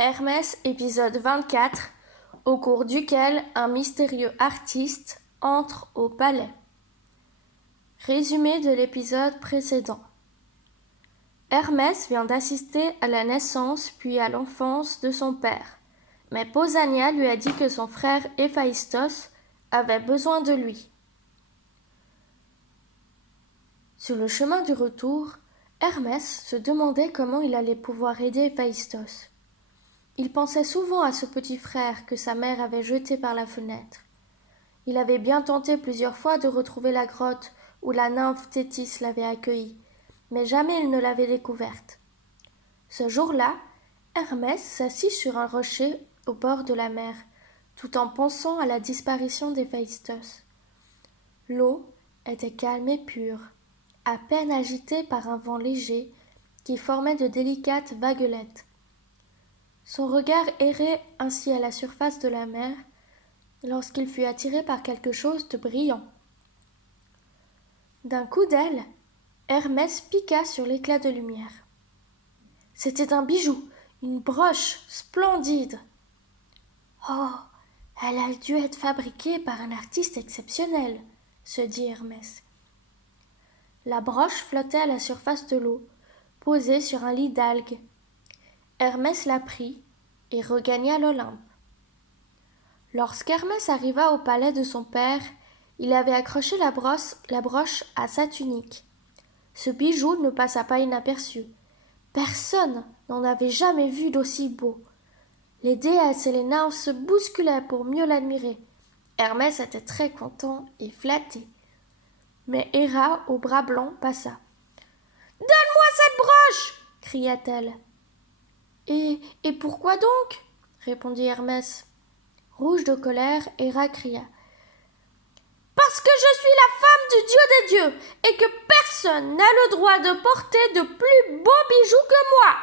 Hermès, épisode 24, au cours duquel un mystérieux artiste entre au palais. Résumé de l'épisode précédent. Hermès vient d'assister à la naissance puis à l'enfance de son père, mais Pausania lui a dit que son frère Héphaïstos avait besoin de lui. Sur le chemin du retour, Hermès se demandait comment il allait pouvoir aider Héphaïstos. Il pensait souvent à ce petit frère que sa mère avait jeté par la fenêtre. Il avait bien tenté plusieurs fois de retrouver la grotte où la nymphe Thétis l'avait accueilli, mais jamais il ne l'avait découverte. Ce jour-là, Hermès s'assit sur un rocher au bord de la mer, tout en pensant à la disparition d'Héphaïstos. L'eau était calme et pure, à peine agitée par un vent léger qui formait de délicates vaguelettes. Son regard errait ainsi à la surface de la mer lorsqu'il fut attiré par quelque chose de brillant. D'un coup d'aile, Hermès piqua sur l'éclat de lumière. C'était un bijou, une broche splendide. Oh, elle a dû être fabriquée par un artiste exceptionnel, se dit Hermès. La broche flottait à la surface de l'eau, posée sur un lit d'algues. Hermès la prit et regagna l'Olympe. Lorsqu'Hermès arriva au palais de son père, il avait accroché la broche à sa tunique. Ce bijou ne passa pas inaperçu. Personne n'en avait jamais vu d'aussi beau. Les déesses et les nymphes se bousculaient pour mieux l'admirer. Hermès était très content et flatté. Mais Héra, au bras blanc, passa. « Donne-moi cette broche !» cria-t-elle. Et pourquoi donc ?» répondit Hermès. Rouge de colère, Héra cria. « Parce que je suis la femme du dieu des dieux, et que personne n'a le droit de porter de plus beaux bijoux que moi !»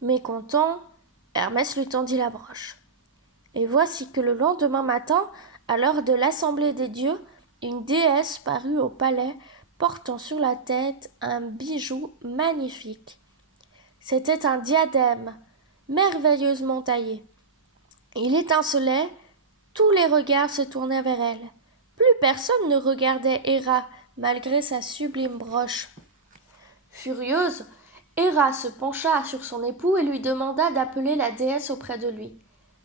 Mécontent, Hermès lui tendit la broche. Et voici que le lendemain matin, à l'heure de l'assemblée des dieux, une déesse parut au palais, portant sur la tête un bijou magnifique. C'était un diadème, merveilleusement taillé. Il étincelait, tous les regards se tournaient vers elle. Plus personne ne regardait Héra, malgré sa sublime broche. Furieuse, Héra se pencha sur son époux et lui demanda d'appeler la déesse auprès de lui.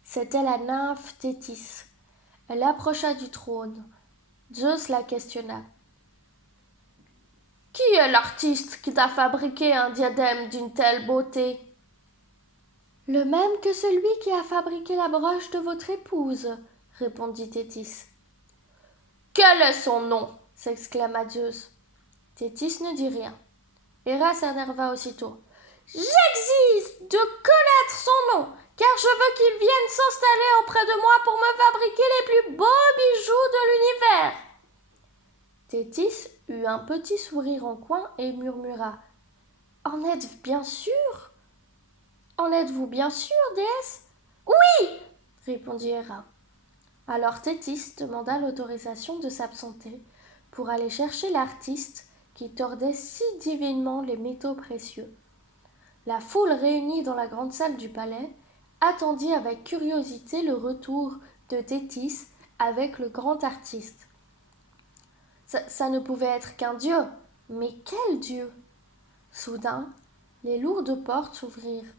C'était la nymphe Thétis. Elle approcha du trône. Zeus la questionna. « Qui est l'artiste qui t'a fabriqué un diadème d'une telle beauté ?»« Le même que celui qui a fabriqué la broche de votre épouse, » répondit Thétis. « Quel est son nom ?» s'exclama Zeus. Thétis ne dit rien. Héra s'énerva aussitôt. « J'exige de connaître son nom, car je veux qu'il vienne s'installer auprès de moi pour me fabriquer les plus beaux bijoux de l'univers. » Thétis eut un petit sourire en coin et murmura. « En êtes-vous bien sûr ? En êtes-vous bien sûr, déesse ?»« Oui !» répondit Héra. Alors Thétis demanda l'autorisation de s'absenter pour aller chercher l'artiste qui tordait si divinement les métaux précieux. La foule réunie dans la grande salle du palais attendit avec curiosité le retour de Thétis avec le grand artiste. Ça ne pouvait être qu'un dieu, mais quel dieu! Soudain, les lourdes portes s'ouvrirent.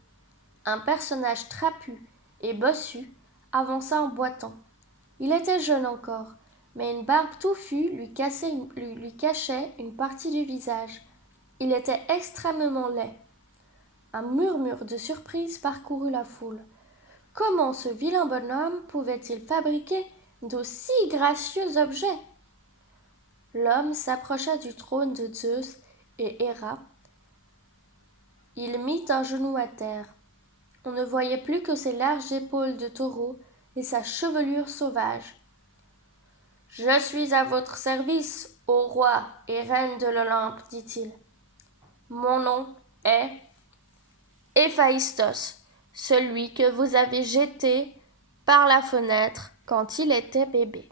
Un personnage trapu et bossu avança en boitant. Il était jeune encore, mais une barbe touffue lui cachait une partie du visage. Il était extrêmement laid. Un murmure de surprise parcourut la foule. Comment ce vilain bonhomme pouvait-il fabriquer d'aussi gracieux objets? L'homme s'approcha du trône de Zeus et Héra. Il mit un genou à terre. On ne voyait plus que ses larges épaules de taureau et sa chevelure sauvage. « Je suis à votre service, ô roi et reine de l'Olympe, dit-il. Mon nom est Héphaïstos, celui que vous avez jeté par la fenêtre quand il était bébé. »